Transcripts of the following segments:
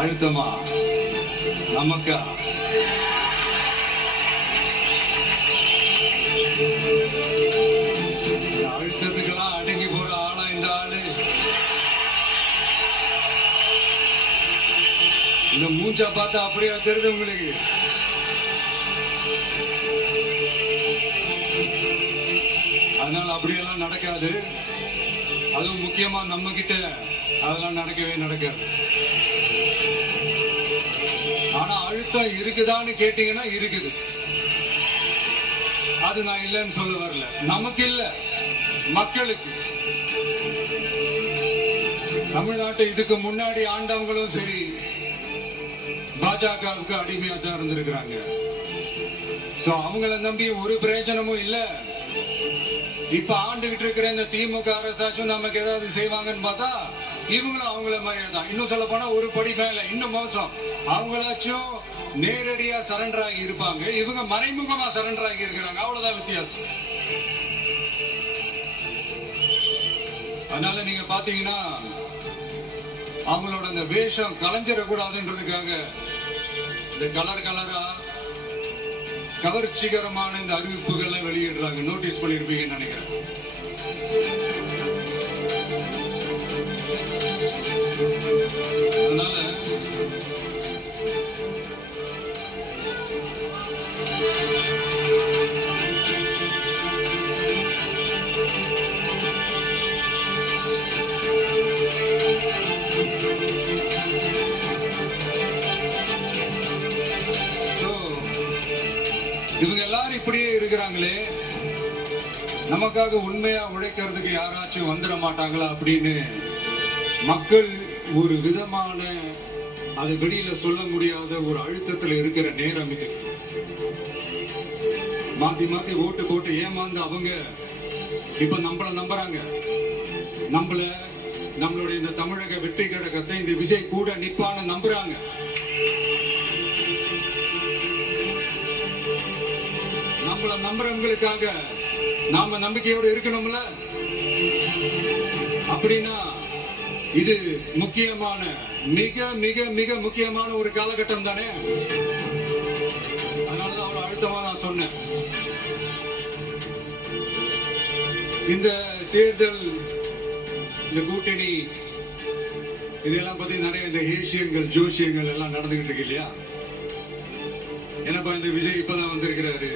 அழுத்தமா நமக்கா? அழுத்தத்துக்கெல்லாம் அடங்கி போற ஆளா இந்த ஆளு? இந்த மூச்சா பார்த்தா அப்படியா தெரியுது உங்களுக்கு? அதனால அப்படியெல்லாம் நடக்காது. அதுவும் முக்கியமா நம்ம கிட்ட அதெல்லாம் நடக்கவே நடக்காது. ஆனா அழுத்தம் இருக்குதான்னு கேட்டீங்கன்னா இருக்குது. அது நான் இல்லைன்னு சொல்ல வரல. நமக்கு இல்ல, மக்களுக்கு. தமிழ்நாட்டை இதுக்கு முன்னாடி ஆண்டவங்களும் சரி பாஜகவுக்கு அடிமையா தான் இருந்திருக்கிறாங்க. சோ அவங்களை நம்பி ஒரு பிரயோஜனமும் இல்ல. இப்ப ஆண்டுகிட்டு இருக்கிற இந்த திமுக அரசாச்சும் நமக்கு ஏதாவது செய்வாங்கன்னு பார்த்தா இவங்களும் அவங்கள மாதிரியே தான். இன்னும் சொல்ல போனா ஒரு படி மேல, இன்னும் மோசம். அவங்களாச்சும் நேரடியா சரண்டர் ஆகி இருப்பாங்க, இவங்க மறைமுகமா சரண்டர் ஆகி இருக்கிறாங்க. அவ்வளவுதான் வித்தியாசம். அதனால நீங்க பாத்தீங்கன்னா அவங்களோட அந்த வேஷம் கலைஞ்சிடக்கூடாதுன்றதுக்காக இந்த கலர் கலரா கவர்ச்சிகரமான இந்த அறிவிப்புகளை வெளியிடுறாங்க. நோட்டீஸ் பண்ணிருப்பீங்கன்னு நினைக்கிறேன். அதனால இவங்க எல்லாரும் இப்படியே இருக்கிறாங்களே, நமக்காக உண்மையா உழைக்கிறதுக்கு யாராச்சும் வந்துட மாட்டாங்களா அப்படின்னு மக்கள் ஒரு விதமான அதை வெளியில சொல்ல முடியாத ஒரு அழுத்தத்துல இருக்கிற நேரம் இது. மாத்தி மாத்தி ஓட்டு போட்டு ஏமாந்து அவங்க இப்ப நம்மள நம்புறாங்க. நம்மளுடைய இந்த தமிழக வெற்றி கழகத்தை இந்த விஜய் கூட நிப்பான்னு நம்புறாங்க. நம்மள நம்புறவங்களுக்காக நாம நம்பிக்கையோடு இருக்கணும்ல. அப்படின்னா இது முக்கியமான, மிக மிக மிக முக்கியமான ஒரு காலகட்டம் தானே. அதனாலதான் அவ்வளவு அழுத்தமா நான் சொன்னேன். இந்த தேர்தல், இந்த கூட்டணி, இதெல்லாம் பத்தி நிறைய இந்த ஏசியங்கள் ஜோசியங்கள் எல்லாம் நடந்துகிட்டு இருக்கு இல்லையா? என்னப்பா இந்த விஜய் இப்பதான் வந்திருக்கிறாரு,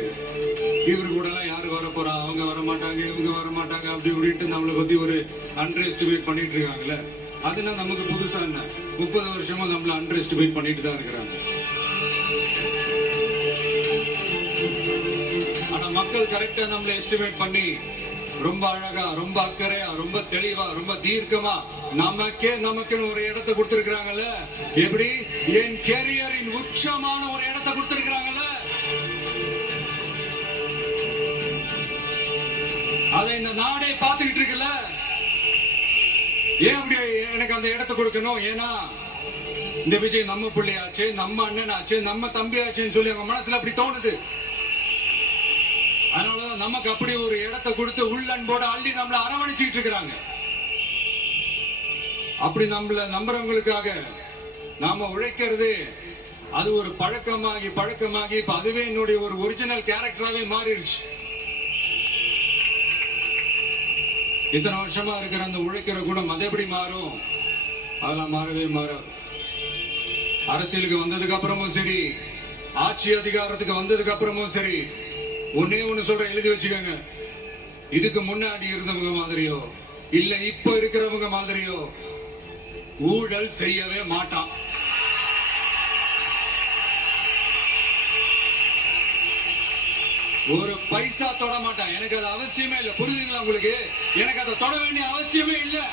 இவரு கூட எல்லாம் யாரு வர போறா, அவங்க வர மாட்டாங்க, இவங்க வர மாட்டாங்க, அப்படி இப்படின்ட்டு நம்மளை பத்தி ஒரு அண்டர் எஸ்டிமேட் பண்ணிட்டு இருக்காங்கல்ல. அதுனா நமக்கு புதுசா என்ன? 30 வருஷமா நம்மள அண்டர் எஸ்டிமேட் பண்ணிட்டு தான் இருக்கிறாங்க. ஆனா மக்கள் கரெக்டா நம்மள எஸ்டிமேட் பண்ணி ரொம்ப அழகா, ரொம்ப அக்கறையா, ரொம்ப தெளிவா, ரொம்ப தீர்க்கமா நமக்குன்னு ஒரு இடத்தை கொடுத்திருக்கிறாங்கல்ல. எப்படி? என் கேரியரின் உச்சமான ஒரு இடத்தை கொடுத்திருக்கிறாங்கல்ல. அதை இந்த நாடே பார்த்துக்கிட்டு இருக்குல்ல. ஏன் அப்படி எனக்கு அந்த இடத்தை கொடுக்கணும்? ஏன்னா இந்த விஜய் நம்ம பிள்ளையாச்சு, நம்ம அண்ணன் ஆச்சு, நம்ம தம்பி ஆச்சுன்னு சொல்லி அவங்க மனசுல அப்படி தோணுது. அதனாலதான் நமக்கு அப்படி ஒரு இடத்தை கொடுத்து உள்ளன்போட அள்ளி நம்மள அரவணைச்சிட்டு இருக்கிறாங்க. அப்படி நம்மள நம்புறவங்களுக்காக நாம உழைக்கிறது, அது ஒரு பழக்கமாகி இப்ப அதுவே என்னுடைய ஒரு ஒரிஜினல் கேரக்டராவே மாறிடுச்சு. இத்தனை வருஷமா இருக்கிற அந்த உழைக்கிற குணம் அது எப்படி மாறும்? அதெல்லாம் மாறவே மாறாது. அரசியலுக்கு வந்ததுக்கு அப்புறமும் சரி, ஆட்சி அதிகாரத்துக்கு வந்ததுக்கு அப்புறமும் சரி, ஒன்னே ஒண்ணு சொல்றேன், எழுதி வச்சுக்கோங்க. இதுக்கு முன்னாடி இருந்தவங்க மாதிரியோ இல்ல இப்ப இருக்கிறவங்க மாதிரியோ ஊழல் செய்யவே மாட்டான். ஒரு பைசா தொட மாட்டான். எனக்கு அது அவசியமே இல்லை. புரியுதுங்களா உங்களுக்கு? எனக்கு அதை தொட வேண்டிய அவசியமே இல்லை.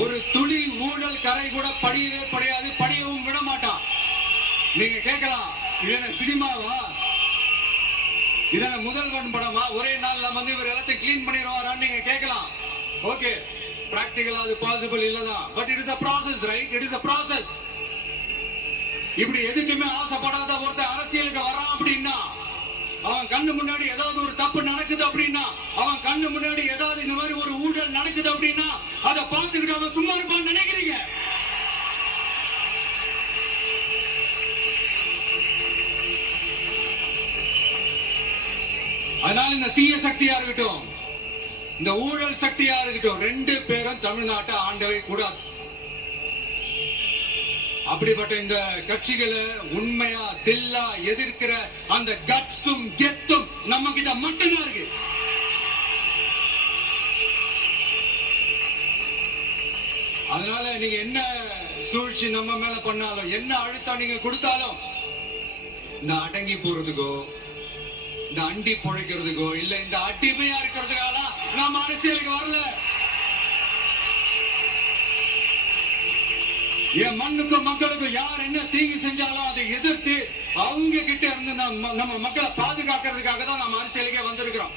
ஒரு துளி ஊழல் கரை கூட படியவே படியாது, படியவும் விட மாட்டான். நீங்க கேட்கலாம், இது என்ன சினிமாவா? இதன முதல்வன் படமா? ஒரே நாள் நம்ம வந்து இவர் எல்லாத்தையும் கிளீன் பண்ணிடுவாரான்னு நீங்க கேட்கலாம். ஓகே, பிராக்டிகலா அது பாசிபிள் இல்லதான். But it is a process, right? It is a process. இப்படி எதுக்குமே ஆசைப்படாத ஒருத்தர் அரசியலுக்கு வரான் அப்படின்னா, அவன் கண்ணு முன்னாடி ஏதாவது ஒரு தப்பு நடக்குது அப்படின்னா, அவன் கண்ணு முன்னாடி ஏதாவது இந்த மாதிரி ஒரு ஊழல் நடக்குது அப்படின்னா அதனால இந்த தீய சக்தியா இருக்கட்டும், இந்த ஊழல் சக்தியா இருக்கட்டும், ரெண்டு பேரும் தமிழ்நாட்டை ஆண்டவே கூடாது. அப்படிப்பட்ட இந்த கட்சிகளை உண்மையா தில்லா எதிர்க்கிற அந்த கட்ஸும் கெத்தும் நம்ம கிட்ட மட்டும்தான் இருக்கு. அதனால நீங்க என்ன சூழ்ச்சி நம்ம மேல பண்ணாலும், என்ன அழுத்தம் நீங்க கொடுத்தாலும், இந்த அடங்கி போறதுக்கோ, இந்த அண்டி பொழைக்கிறதுக்கோ, இல்ல இந்த அடிமையா இருக்கிறதுக்காக நாம அரசியலுக்கு வரல. என் மண்ணுக்கும் மக்களுக்கும் யார் என்ன தீங்கு செஞ்சாலும் அதை எதிர்த்து அவங்க கிட்ட இருந்து நம்ம மக்களை பாதுகாக்கிறதுக்காக தான் நம்ம அரசியலுக்கே வந்திருக்கிறோம்.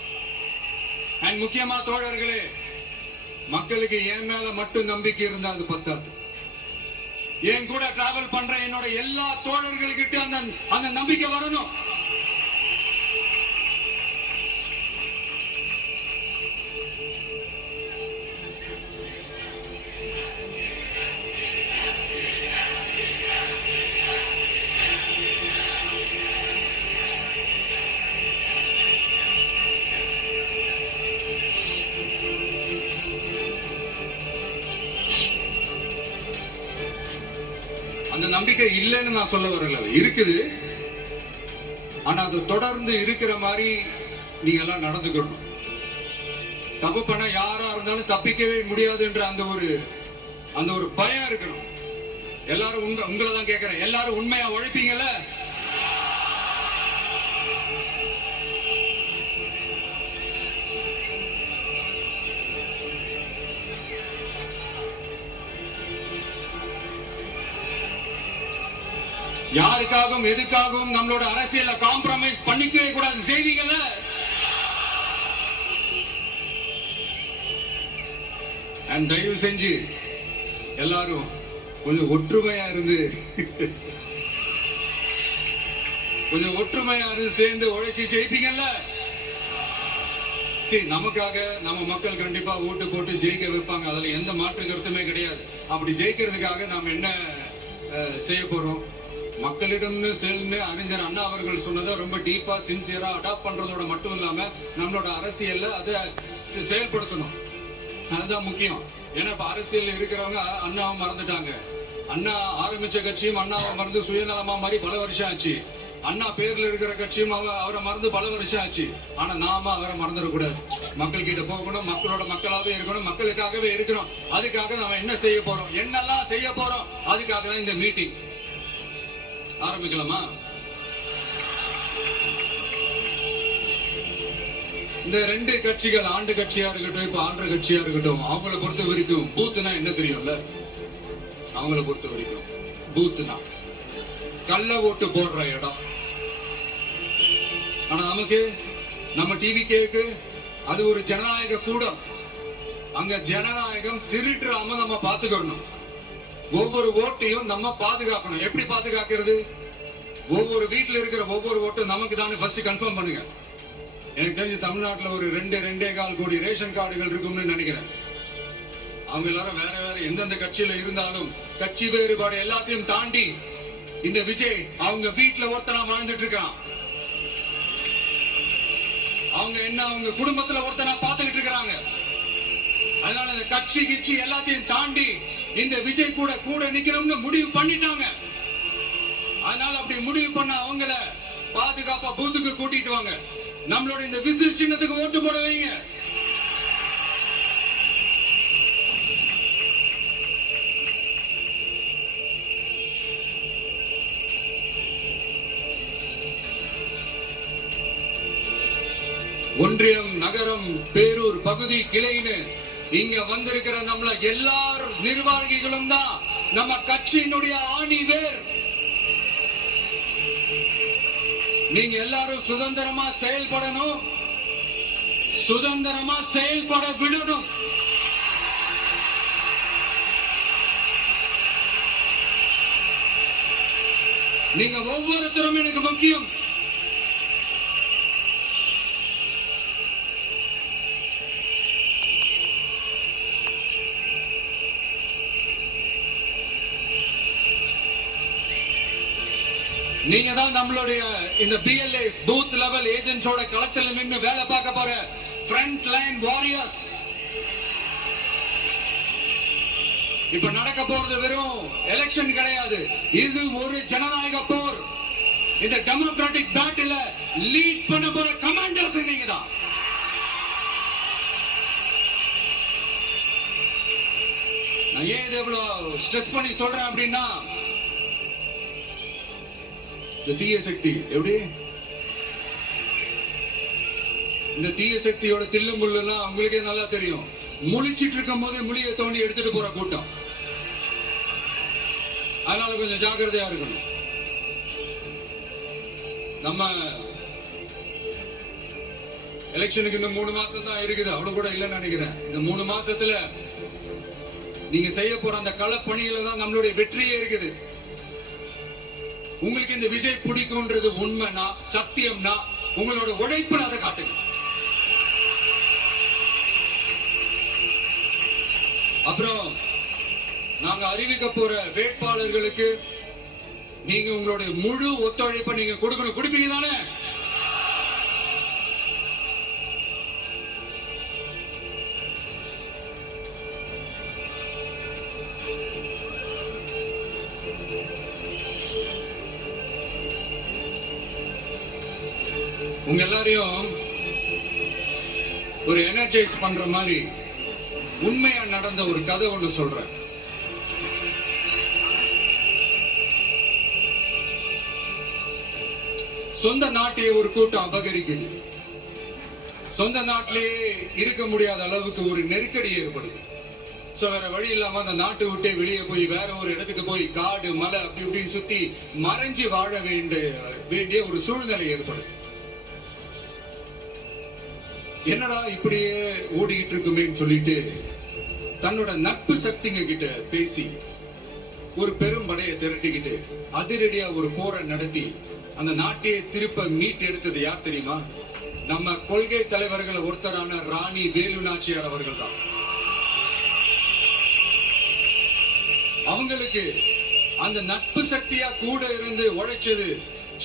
அண்ட் முக்கியமா தோழர்களே, மக்களுக்கு என் மேல மட்டும் நம்பிக்கை இருந்தா அது பத்தாது. என் கூட டிராவல் பண்ற என்னோட எல்லா தோழர்கள்கிட்ட அந்த நம்பிக்கை வரணும். அந்த நம்பிக்கை இல்லைன்னு நான் சொல்ல வரல, இருக்குது. ஆனா அது தொடர்ந்து இருக்கிற மாதிரி நீங்க எல்லாம் நடந்துக்கணும். தப்பு பண்ண யாரா இருந்தாலும் தப்பிக்கவே முடியாதுன்ற அந்த ஒரு பயம் இருக்கணும். எல்லாரும் உங்களை தான் கேட்கிறேன், எல்லாரும் உண்மையா உழைப்பீங்கல்ல? யாருக்காகவும் எதுக்காகவும் நம்மளோட அரசியல காம்ப்ரமைஸ் பண்ணிக்கவே கூடாது. செய்வீங்கல்ல? தயவு செஞ்சு எல்லாரும் கொஞ்சம் ஒற்றுமையா இருந்து சேர்ந்து உழைச்சி ஜெயிப்பீங்கல்ல? சரி, நமக்காக நம்ம மக்கள் கண்டிப்பா ஓட்டு போட்டு ஜெயிக்க வைப்பாங்க, அதுல எந்த மாற்று கருத்துமே கிடையாது. அப்படி ஜெயிக்கிறதுக்காக நாம் என்ன செய்ய போறோம்? மக்களிடம் சேர்ந்து அறிஞர் அண்ணா அவர்கள் சொன்னதை ரொம்ப டீப்பா சின்சியரா அடாப்ட் பண்றதோட மட்டும் இல்லாம நம்மளோட அரசியல்ல அதை செயல்படுத்தணும். அதுதான் முக்கியம். ஏன்னா இப்ப அரசியல் இருக்கிறவங்க அண்ணாவை மறந்துட்டாங்க. அண்ணா ஆரம்பிச்ச கட்சியும் அண்ணாவை மறந்து சுயநலமா மாதிரி பல வருஷம் ஆச்சு. அண்ணா பேர்ல இருக்கிற கட்சியும் அவரை மறந்து பல வருஷம் ஆச்சு. ஆனா நாம அவரை மறந்துடக்கூடாது. மக்கள் கிட்ட போகணும், மக்களோட மக்களாவே இருக்கணும், மக்களுக்காகவே இருக்கிறோம். அதுக்காக நாம என்ன செய்ய போறோம், என்னெல்லாம் செய்ய போறோம், அதுக்காக தான் இந்த மீட்டிங். ஆரம்பிக்கலாமா? இந்த ரெண்டு கட்சிகள், ஆண்டு கட்சியா இருக்கட்டும், இப்ப ஆண்டு கட்சியா இருக்கட்டும், அவங்களை பொறுத்த வரைக்கும் பூத்துனா என்ன தெரியும்ல? அவங்களை பொறுத்த வரைக்கும் பூத்துனா கள்ள ஓட்டு போடுற இடம். ஆனா நமக்கு, நம்ம டிவி கேக்கு அது ஒரு ஜனநாயக கூடம். அங்க ஜனநாயகம் திருட்டுறாம நம்ம பாத்துக்கணும். ஒவ்வொரு ஓட்டையும் நம்ம பாதுகாக்கணும். எப்படி பாதுகாக்கிறது? ஒவ்வொரு வீட்டுல இருக்கிற ஒவ்வொரு ஓட்டும் நமக்கு தானே ஃபர்ஸ்ட் கன்ஃபார்ம் பண்ணுங்க. எனக்கு தெரிஞ்சு தமிழ்நாட்டுல ஒரு 2.25 கோடி ரேஷன் கார்டுகள் இருக்கும்னு நினைக்கிறேன். அவங்க எல்லாரும் வேற வேற எந்தெந்த கட்சியில இருந்தாலும் கட்சி வேறுபாடு எல்லாத்தையும் தாண்டி இந்த விஜய் அவங்க வீட்டுல ஒருத்தனா வாழ்ந்துட்டு இருக்கான். அவங்க குடும்பத்துல ஒருத்தனா பாத்துக்கிட்டு இருக்கிறாங்க. அதனால இந்த கட்சி எல்லாத்தையும் தாண்டி இந்த விஜய் கூட நிக்கணும்னு முடிவு பண்ணிட்டாங்க. அதனால அப்படி முடிவு பண்ண அவங்கள பாதுகாப்பா பூத்துக்கு கூட்டிட்டு வாங்க. நம்மளோட இந்த விசில் சின்னத்துக்கு ஓட்டு போட வைங்க. ஒன்றியம், நகரம், பேரூர், பகுதி, கிளைன்னு இங்க வந்திருக்கிற நம்மள எல்லாரும் நிர்வாகிகளும் தான் நம்ம கட்சியினுடைய ஆணி வேர். நீங்க எல்லாரும் சுதந்திரமா செயல்படணும், சுதந்திரமா செயல்பட விடணும். நீங்க ஒவ்வொருத்தரும் எனக்கு முக்கியம். நீங்க தான் நம்மளுடைய இந்த BLAs பூத் லெவல் ஏஜென்ட்ஸோட களத்துல நின்னு வேலை பார்க்க போற ஃப்ரண்ட் லைன் வாரியர்ஸ். இப்ப நடக்க போறது வெறும் எலெக்ஷன் கிடையாது, இது ஒரு ஜனநாயக போர். இந்த டெமோக்ராட்டிக் பேட்டில லீட் பண்ண போற கமாண்டர்ஸ் நீங்க தான். நான் ஏன் இதை இவ்வளவு ஸ்ட்ரெஸ் பண்ணி சொல்றேன் அப்படின்னா, இந்த தீய சக்தி எப்படி இந்த தீய சக்தியோட தில்லு முள்ளுலாம் உங்களுக்கே நல்லா தெரியும். முழிச்சிட்டு இருக்கும் போதே முழியை தோண்டி எடுத்துட்டு போற கூட்டம். அதனால கொஞ்சம் ஜாக்கிரதையா இருக்கணும். நம்ம எலெக்ஷனுக்கு இன்னும் 3 மாசம் தான் இருக்குது, அவ்வளவு கூட இல்லைன்னு நினைக்கிறேன். இந்த 3 மாசத்துல நீங்க செய்ய போற அந்த களப்பணியில தான் நம்மளுடைய வெற்றியே இருக்குது. உங்களுக்கு இந்த விஜய் பிடிக்கும்ன்றது உண்மைனா, சத்தியம்னா, உங்களோட உழைப்புல அதை காட்டுங்க. அப்புறம் நாங்க அறிவிக்க போற வேட்பாளர்களுக்கு நீங்க உங்களுடைய முழு ஒத்துழைப்பை நீங்க கொடுக்கணும். கொடுப்பீங்க தானே? உங்க எல்லாரையும் ஒரு எனர்ஜைஸ் பண்ற மாதிரி உண்மையா நடந்த ஒரு கதை ஒண்ணு சொல்றேன். சொந்த நாட்டையே ஒரு கூட்டம் அபகரிக்குது. சொந்த நாட்டிலேயே இருக்க முடியாத அளவுக்கு ஒரு நெருக்கடி ஏற்படுது. சோ வேற வழி இல்லாம அந்த நாட்டை விட்டே வெளியே போய் வேற ஒரு இடத்துக்கு போய் காடு மலை அப்படி இப்படின்னு சுத்தி மறைஞ்சு வாழ வேண்டிய ஒரு சூழ்நிலை ஏற்படுது. என்னடா இப்படியே ஓடிக்கிட்டு இருக்குமேன்னு சொல்லிட்டு தன்னோட நட்பு சக்திங்க கிட்ட பேசி ஒரு பெரும் படையை திரட்டிக்கிட்டு அதிரடியா ஒரு போரை நடத்தி அந்த நாட்டையே திருப்ப மீட் எடுத்தது யார் தெரியுமா? நம்ம கொள்கை தலைவர்கள் ஒருத்தரான ராணி வேலு நாச்சியார் அவர்கள் தான். அவங்களுக்கு அந்த நட்பு சக்தியா கூட இருந்து உழைச்சது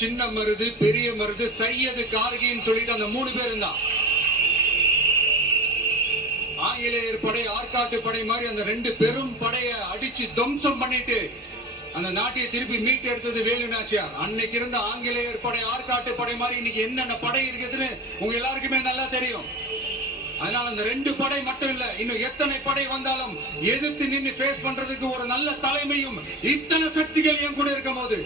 சின்ன மருது, பெரிய மருது, சையது, கார்கின்னு சொல்லிட்டு அந்த 3 பேரும் தான். ஆங்கிலேயர் படை, ஆற்காட்டு படை மாதிரி அந்த 2 பெரும் படையை அடிச்சு துவம்சம் பண்ணிட்டு அந்த நாட்டையை திருப்பி மீட்டு எடுத்தது வேலு நாச்சியார். அன்னைக்கு இருந்த ஆங்கிலேயர் படை, ஆற்காட்டு படை மாதிரி இன்னைக்கு என்னென்ன படை இருக்குதுன்னு உங்க எல்லாருக்குமே நல்லா தெரியும். அதனால அந்த 2 படை மட்டும் இல்ல, இன்னும் எத்தனை படை வந்தாலும் எதிர்த்து நின்று ஃபேஸ் பண்றதுக்கு ஒரு நல்ல தலைமையும் இத்தனை சக்திகள் என் கூட இருக்கும் போது,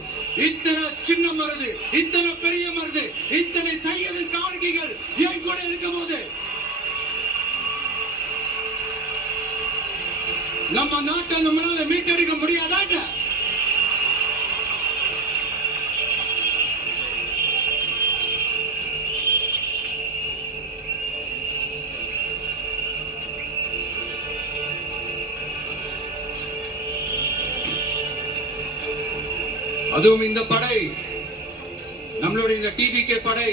இத்தனை சின்ன மருது, இத்தனை பெரிய மருது, இத்தனை சையது கார்கிகள் என் கூட இருக்கும் போது நம்ம நாட்டை நம்மளால மீட்டெடுக்க முடியாதாங்க? அதுவும் இந்த படை, நம்மளுடைய இந்த TVK படை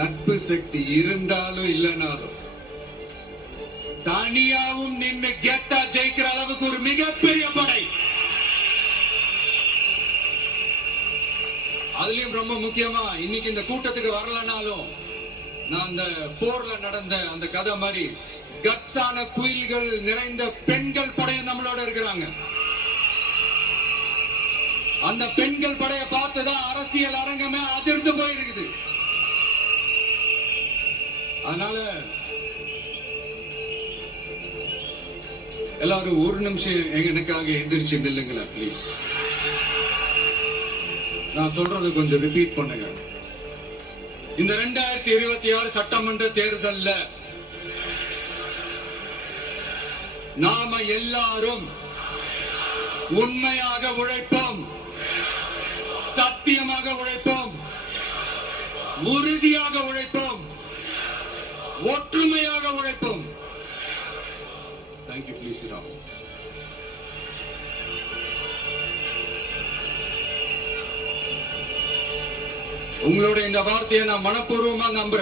நட்பு சக்தி இருந்தாலும் இல்லைனாலும் தனியாவும் நின்று கெத்தா ஜெயிக்கிற அளவுக்கு ஒரு மிகப்பெரிய படை. அதுலயும் ரொம்ப முக்கியமா இன்னைக்கு இந்த கூட்டத்துக்கு வரலனாலும் நான் அந்த போர்ல நடந்த அந்த கதை மாதிரி கட்ஸான குயில்கள் நிறைந்த பெண்கள் படையும் நம்மளோட இருக்கிறாங்க. அந்த பெண்கள் படையை பார்த்துதான் அரசியல் அரங்கமே அதிர்ந்து போயிருக்குது. அதனால எல்லாரும் ஒரு நிமிஷம் எனக்காக எந்திரிச்சு நில்லுங்களா ப்ளீஸ். நான் சொல்றதை கொஞ்சம் ரிப்பீட் பண்ணுங்க. இந்த 2026 சட்டமன்ற தேர்தல்ல நாம எல்லாரும் உண்மையாக உழைப்போம், சத்தியமாக உழைப்போம், உறுதியாக உழைப்போம், ஒற்றுமையாக உழைப்போம். Thank you, please sit down. உங்களோட இந்த வார்த்தையை நான் மனப்பூர்வமா நம்புறேன்.